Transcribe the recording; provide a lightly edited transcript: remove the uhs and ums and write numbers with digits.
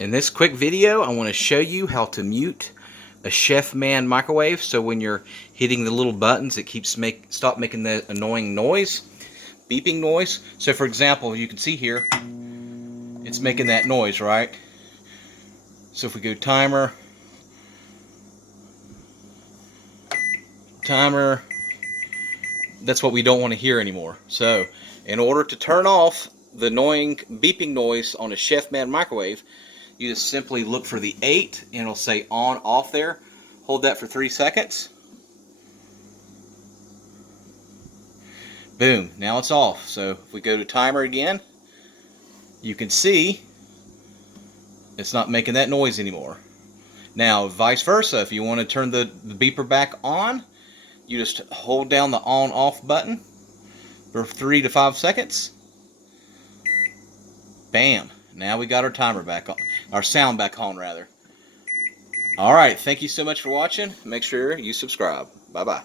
In this quick video, I want to show you how to mute a Chefman microwave. So when you're hitting the little buttons, it keeps stop making the annoying noise, beeping noise. So for example, you can see here, it's making that noise, right? So if we go timer, that's what we don't want to hear anymore. So in order to turn off the annoying beeping noise on a Chefman microwave, you just simply look for the 8 and it'll say on off there. Hold that for 3 seconds. Boom, now it's off. So if we go to timer again, you can see it's not making that noise anymore. Now vice versa, if you want to turn the beeper back on, you just hold down the on off button for 3 to 5 seconds. Bam, now we got our timer back on, our sound back on rather. Alright, thank you so much for watching. Make sure you subscribe. Bye bye.